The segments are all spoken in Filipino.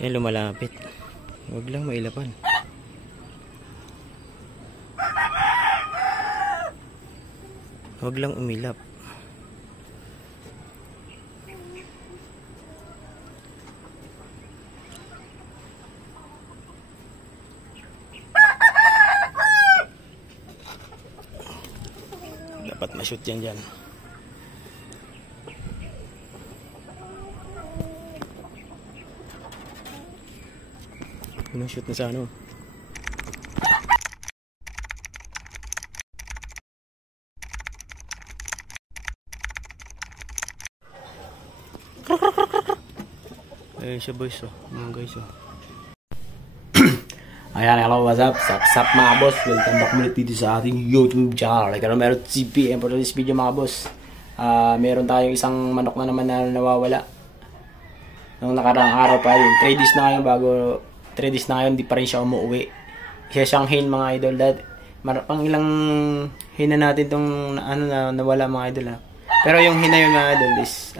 Yan, lumalapit. Huwag lang mailapan. Huwag lang umilap. Dapat ma-shoot yan dyan. Shoot na sa ano. Siya boys mga guys Ayan, hello, what's up? Sup mga boss, welcome back ulit dito sa ating YouTube channel. Karoon meron CPM for this video mga boss. Meron tayong isang manok na naman na nawawala nung nakaraang araw pa yun. 3 days na ngayon, di pa rin siya umuwi. Isa siyang hen mga idol. Pang ilang hen na natin tong nawala mga idol Pero yung hen na yun mga idol is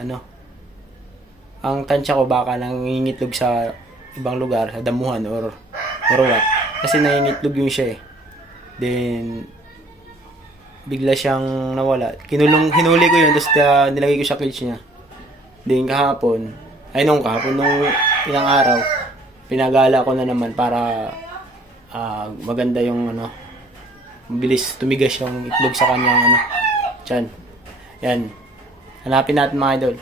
ang tansya ko baka nangingitlog sa ibang lugar, sa damuhan or what. Kasi nangingitlog yung siya Then bigla siyang nawala. Hinuli ko yun, tapos nilagay ko sa cage niya. Then kahapon, nung ilang araw, pinagala ko na naman para maganda yung mabilis tumigas yung itlog sa kanyang tiyan. Yan. Hanapin natin mga idol.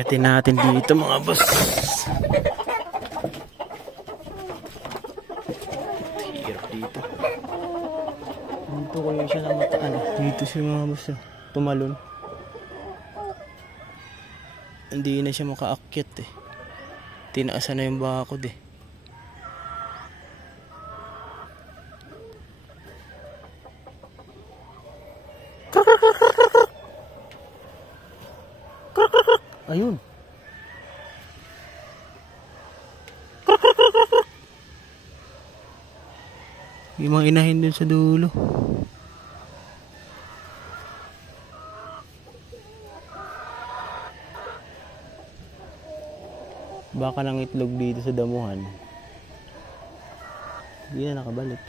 Yatin natin dito mga boss. Hirap dito. Dito ko yung siya na mataan. Dito siya mga boss. Tumalon. Hindi na siya makaakyat Tinaasan na yung bakod Ayun. Yung mga inahin dun sa dulo. Baka lang itlog dito sa damuhan. Hindi na nakabalik.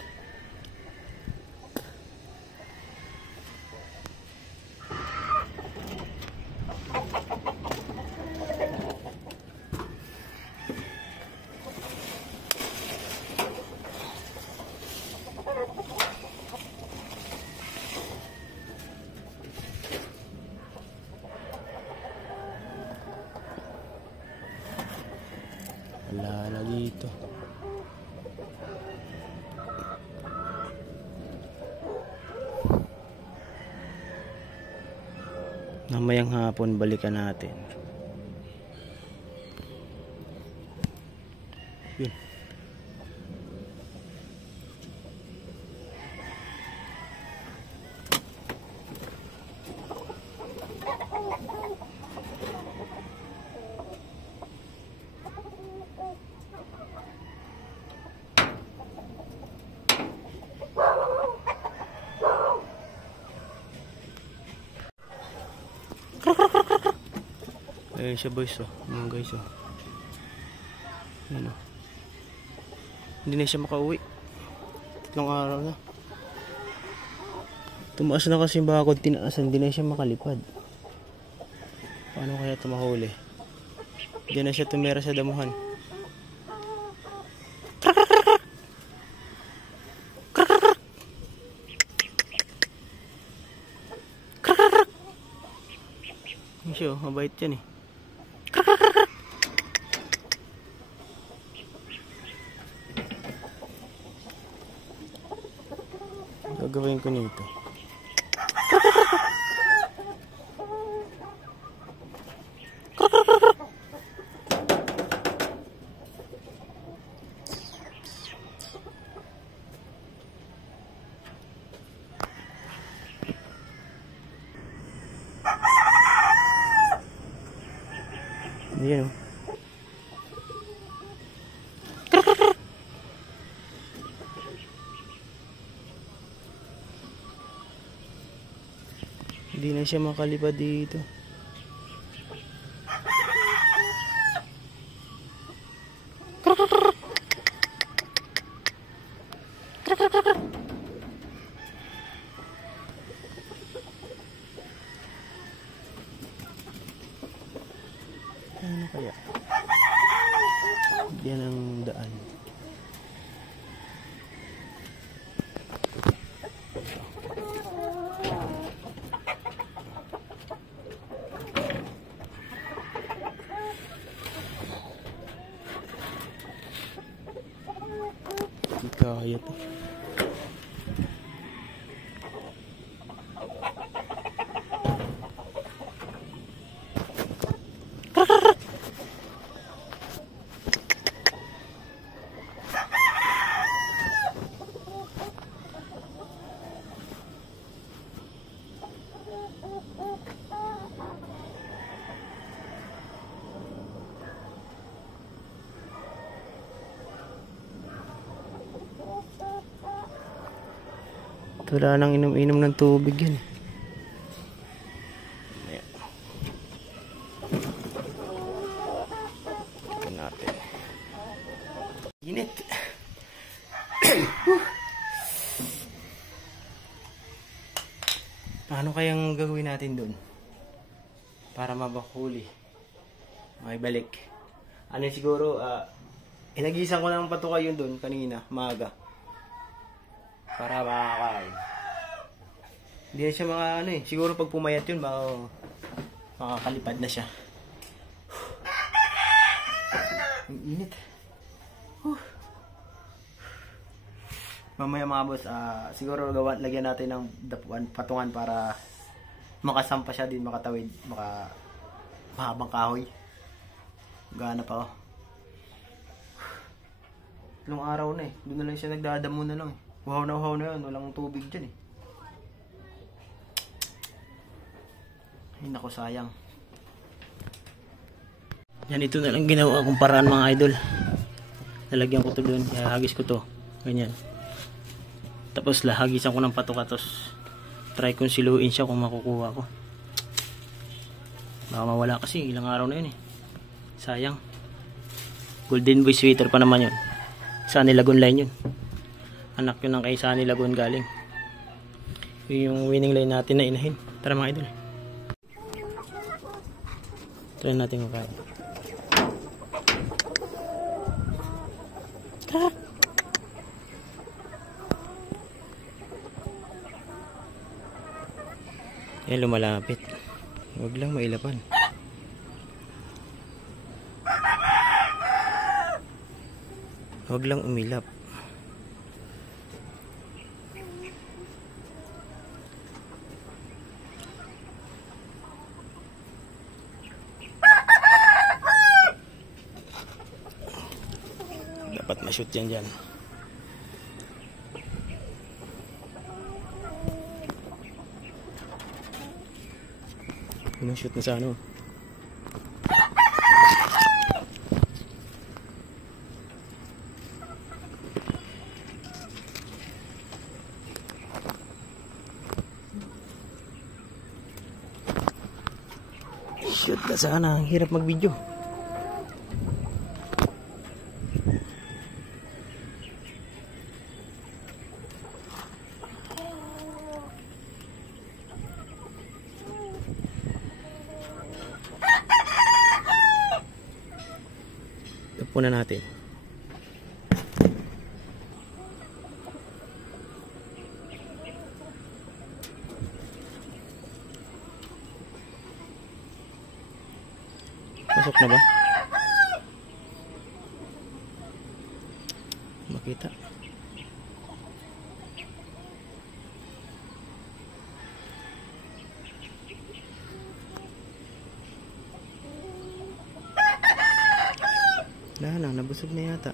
Wala na dito. Mamayang hapon balikan natin. Yun. Siya boys mga guys Yan Hindi na siya makauwi. 3 araw na. Tumaas na kasi yung bakod, tinaasan, hindi na siya makalipad. Paano kaya ito mahuli? Hindi na siya tumira sa damuhan. Siya mabait yan Gagawin ko nito. Yan Hindi na siya makalipad dito. Ano kaya? Yan ang daan. Hindi kaya to. Wala nang inom-inom ng tubig yan. Ayan. Tignan natin. Init. Ano kayang gagawin natin doon? Para mabakuli. Makibalik. Ano siguro, inagisan ko ng patuka yun doon kanina, maaga. Para makakain. Hindi na siya siguro pag pumayat yun, makakalipad na siya. Ang init. Mamaya mga boss, siguro lagyan natin ng patungan para makasampa siya din, makatawid, mahabang kahoy. Gana pa oh. Ilang araw na eh. Doon na lang siya nagdadamo na lang eh. Uhaw na yun. Walang tubig dyan eh. Ay naku, sayang. Yan, ito na lang ginawa kong paraan mga idol. Lalagyan ko to doon. Hahagis ko to. Ganyan. Tapos lahagisan ko ng patuka. Tapos try kong siluin siya kung makukuha ko. Baka mawala kasi. Ilang araw na yun eh. Sayang. Golden Boy sweater pa naman yun. Sunny Lagoon line yun. Anak yun ng kay Sunny Lagoon galing. Yung winning line natin na inahin. Tara mga idol. Try natin makain. Yan, lumalapit. Huwag lang mailapan. Huwag lang umilap. Dapat ma-shoot yan dyan. Ma-shoot na sa ano. Shoot na sana. Ang hirap mag-video. Tapunan natin. Pasok na ba? Makita. Wala na, nabusog na yata.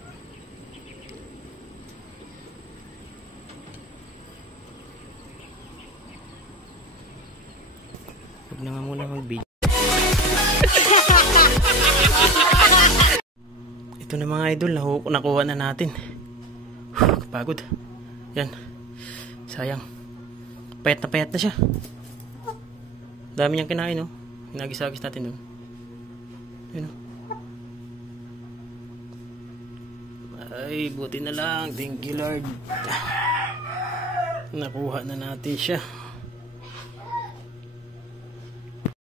Huwag na nga muna mag-video. Ito na mga idol, nakuha na natin. Kapagod. Yan. Sayang. Payat na siya. Dami niyang kinain, no? Hinagis-agis natin, no? Yun, no? Ay, buti na lang. Thank you, Lord. Nakuha na natin siya.